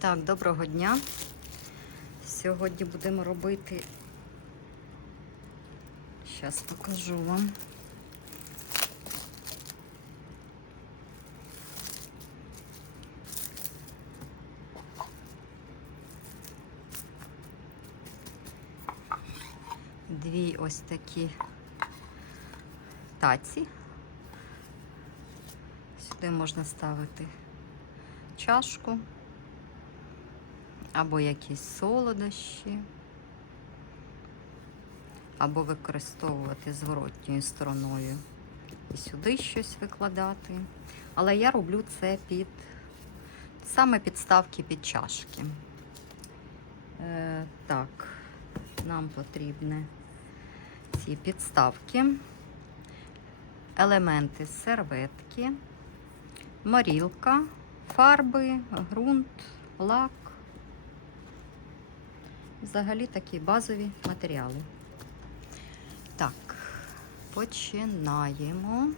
Так, доброго дня. Сьогодні будемо робити. Зараз покажу вам. Дві ось такі таці. Сюди можна ставити чашку або якісь солодощі, або використовувати зворотньою стороною і сюди щось викладати. Але я роблю це під саме підставки під чашки. Е, так, нам потрібні ці підставки, елементи серветки, морілка, фарби, ґрунт, лак. Взагалі такі базові матеріали. Так, починаємо.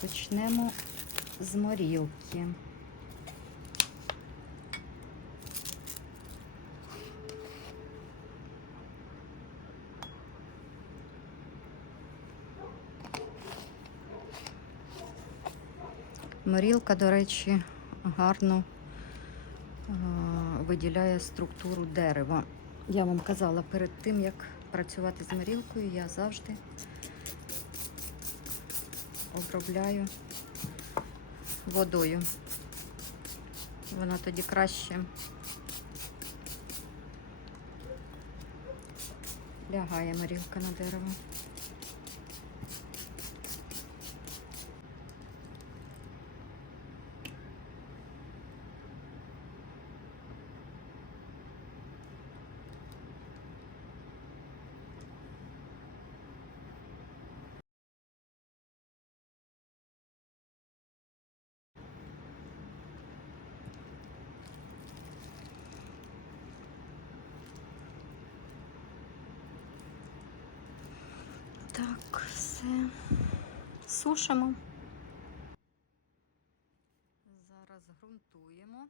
Почнемо з морілки. Морілка, до речі, гарно е, виділяє структуру дерева. Я вам казала, перед тим, як працювати з морілкою, я завжди обробляю водою. Вона тоді краще лягає морілка на дерево. Так, все. Сушимо. Зараз ґрунтуємо.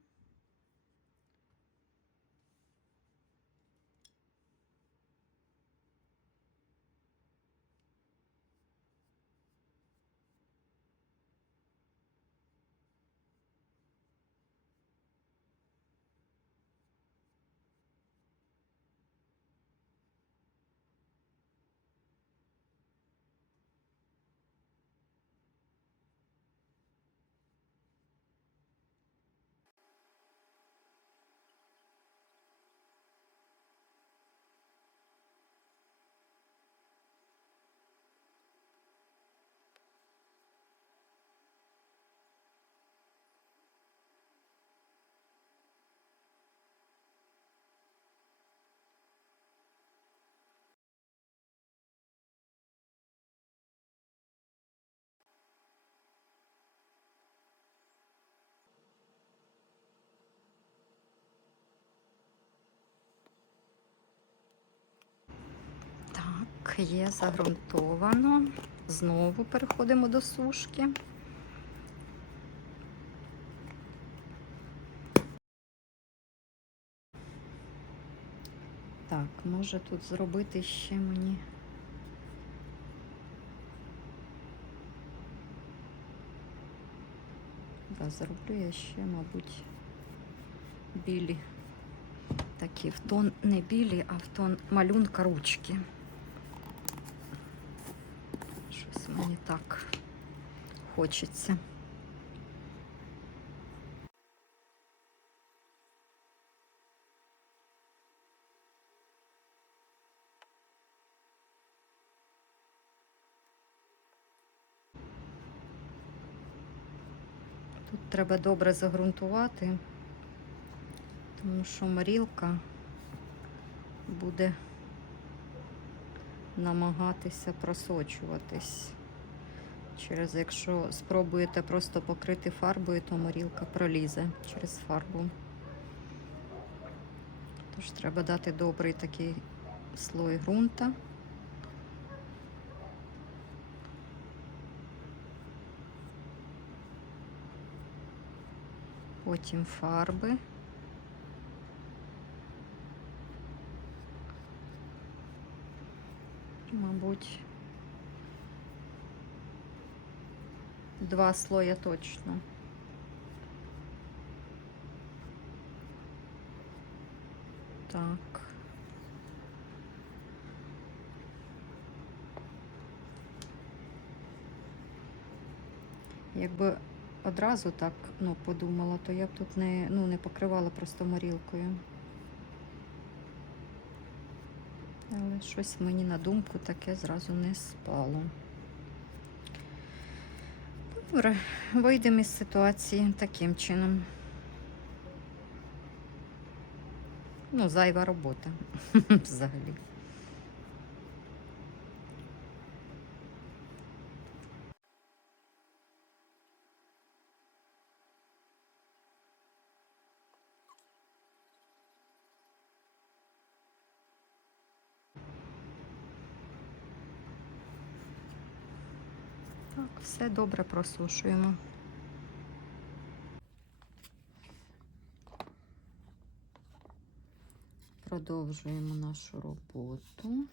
Є загрунтовано. Знову переходимо до сушки. Так, може тут зробити ще мені. Да, зроблю я ще, мабуть, білі. Такі в тон не білі, а в тон малюнка ручки. Щось мені так хочеться. Тут треба добре загрунтувати, тому що морілка буде намагатися просочуватись. Через якщо спробуєте просто покрити фарбою, то морілка пролізе через фарбу. Тож треба дати добрий такий слой ґрунта. Потім фарби. Мабуть. Два слоя точно. Так. Якби одразу так ну, подумала, то я б тут не, ну, не покривала просто морілкою. Але щось мені на думку таке зразу не спало. Добре, вийдемо із ситуації таким чином. Ну, зайва робота взагалі. Так, все добре просушуємо. Продовжуємо нашу роботу.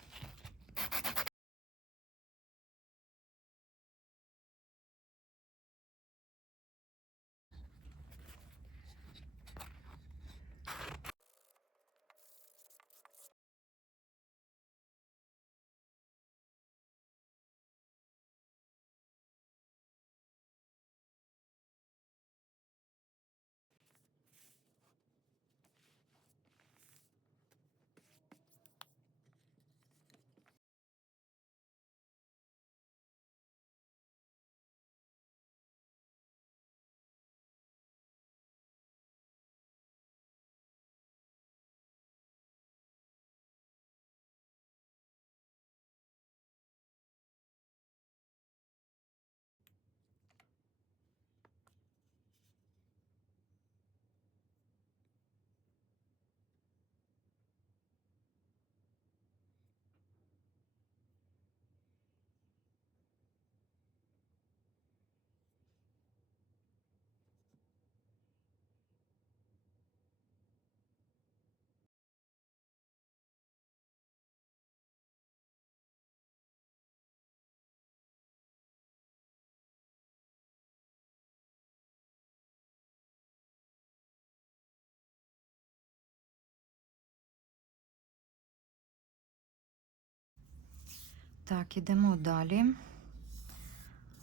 Так, ідемо далі.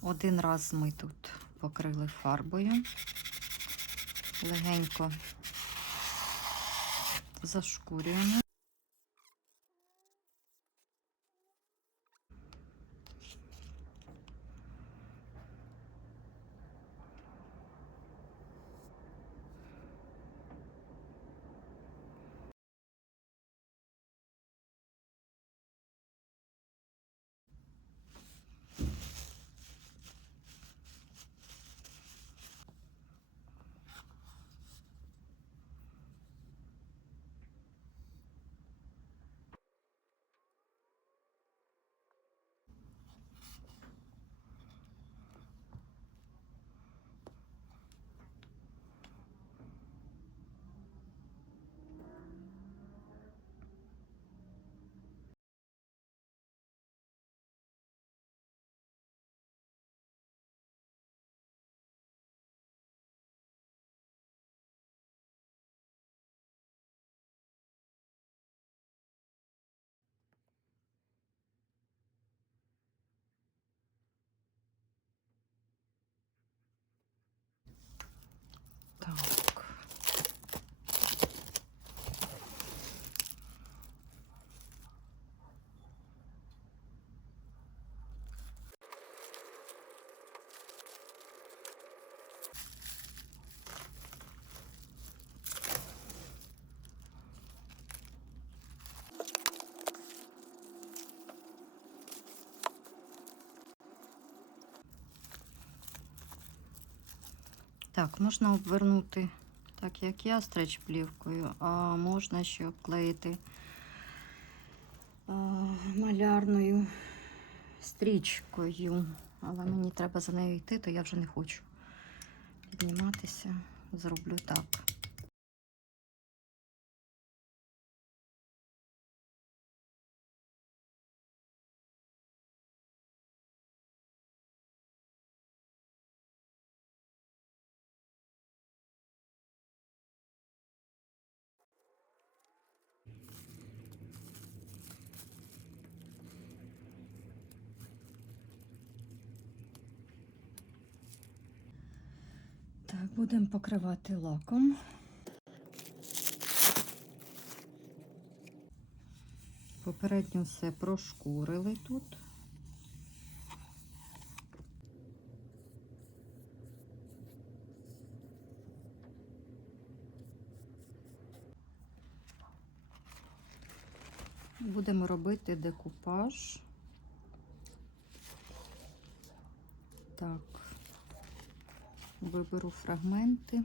Один раз ми тут покрили фарбою. Легенько зашкурюємо. Так. Так, можна обвернути так, як я, стреч плівкою, а можна ще обклеїти малярною стрічкою. Але мені треба за нею йти, то я вже не хочу підніматися. Зроблю так. Будемо покривати лаком. Попередньо все прошкурили тут. Будемо робити декупаж. Так, виберу фрагменти.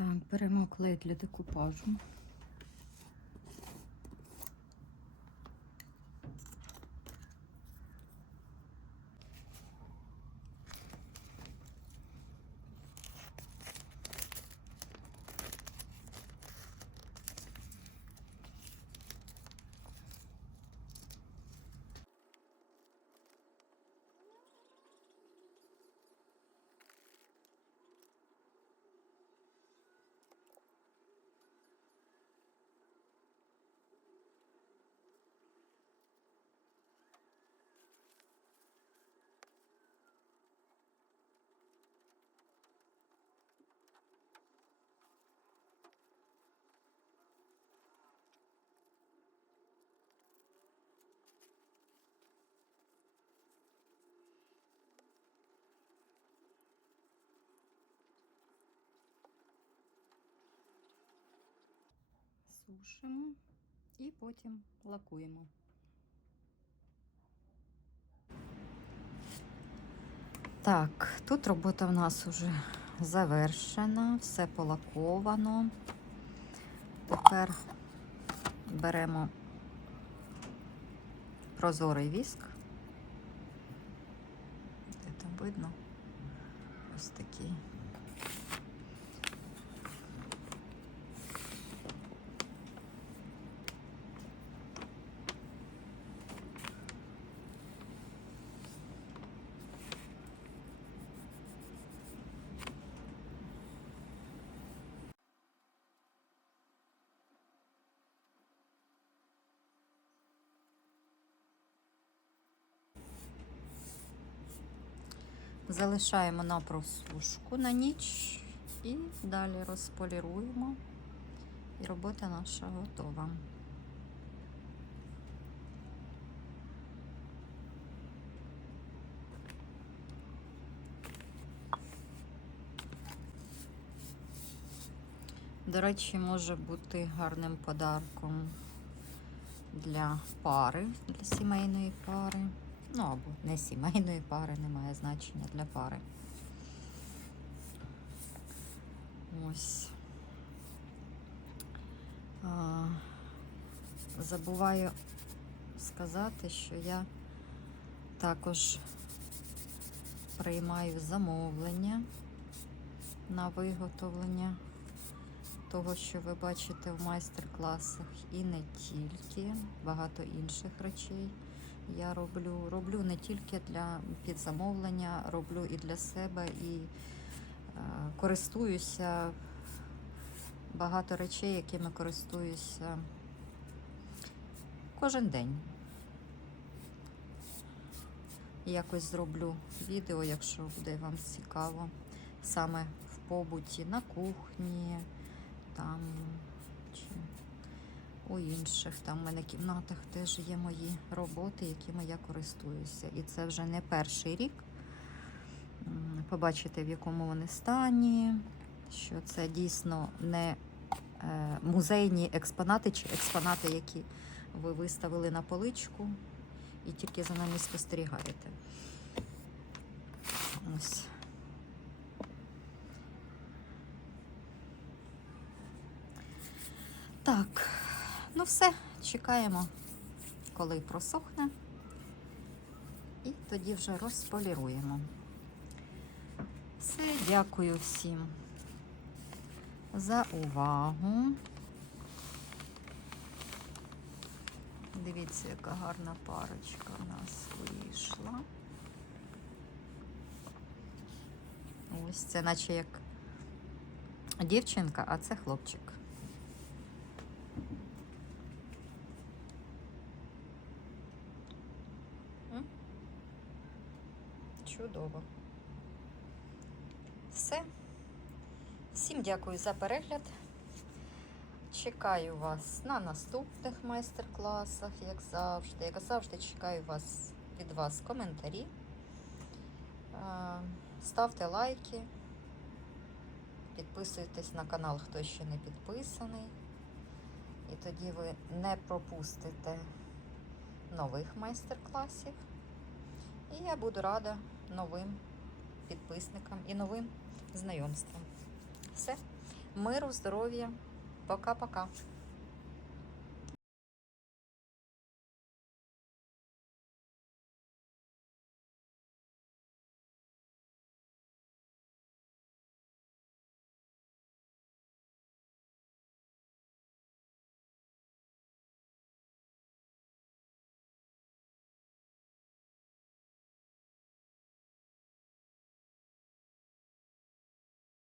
Так, беремо клей для декупажу. Сушимо і потім лакуємо. Так, тут робота в нас уже завершена, все полаковано. Тепер беремо прозорий віск. Де там видно? Ось такий. Залишаємо на просушку на ніч і далі розполіруємо. І робота наша готова. До речі, може бути гарним подарком для пари, для сімейної пари. Ну або не сімейної пари, немає значення для пари. Ось. А, забуваю сказати, що я також приймаю замовлення на виготовлення того, що ви бачите в майстер-класах, і не тільки, багато інших речей я роблю. Роблю не тільки для підзамовлення, роблю і для себе, і е, користуюся багато речей, якими користуюся кожен день. Якось зроблю відео, якщо буде вам цікаво, саме в побуті, на кухні, там чи у інших там в мене кімнатах теж є мої роботи, якими я користуюся. І це вже не перший рік. Побачите, в якому вони стані, що це дійсно не е, музейні експонати чи експонати, які ви виставили на поличку і тільки за нами спостерігаєте. Ось. Так, ну все, чекаємо, коли просохне. І тоді вже розполіруємо. Все, дякую всім за увагу. Дивіться, яка гарна парочка у нас вийшла. Ось це наче як дівчинка, а це хлопчик. Чудово. Все. Всім дякую за перегляд. Чекаю вас на наступних майстер-класах, як завжди. Як завжди, чекаю вас від вас коментарі. Е, Ставте лайки. Підписуйтесь на канал, хто ще не підписаний. І тоді ви не пропустите нових майстер-класів. І я буду рада новим підписникам і новим знайомствам. Все. Миру, здоров'я. Пока-пока.